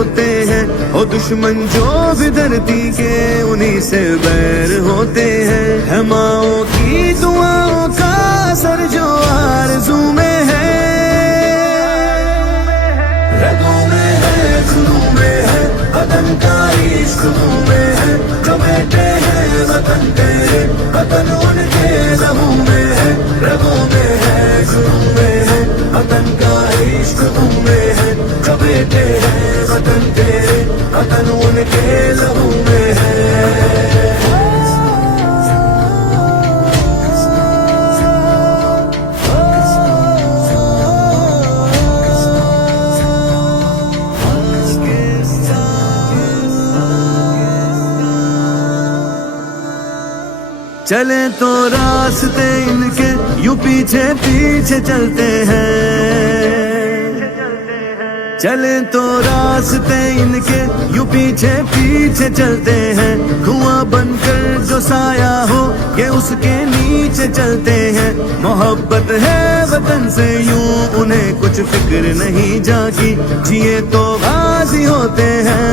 होते हैं। और दुश्मन जो भी धरती के उन्हीं से बैर होते हैं। माओ की दुआओं का असर जो आरज़ू में है, रगों में है, खून में है, वतन का इश्क मुँह में है। जो बेटे हैं वतन तेरे, वतन उनके लहू में है। रगों में है, खून में है, वतन का इश्क मुँह में है। जो बेटे हैं वतन तेरे, वतन उनके लहू में है। चले तो रास्ते इनके यूं पीछे पीछे चलते हैं। चले तो रास्ते इनके यूं पीछे पीछे चलते हैं। धुआं बनकर जो साया हो के उसके नीचे चलते हैं। मोहब्बत है वतन से यूं उन्हें कुछ फिक्र नहीं जागी। जिए तो गाजी होते हैं।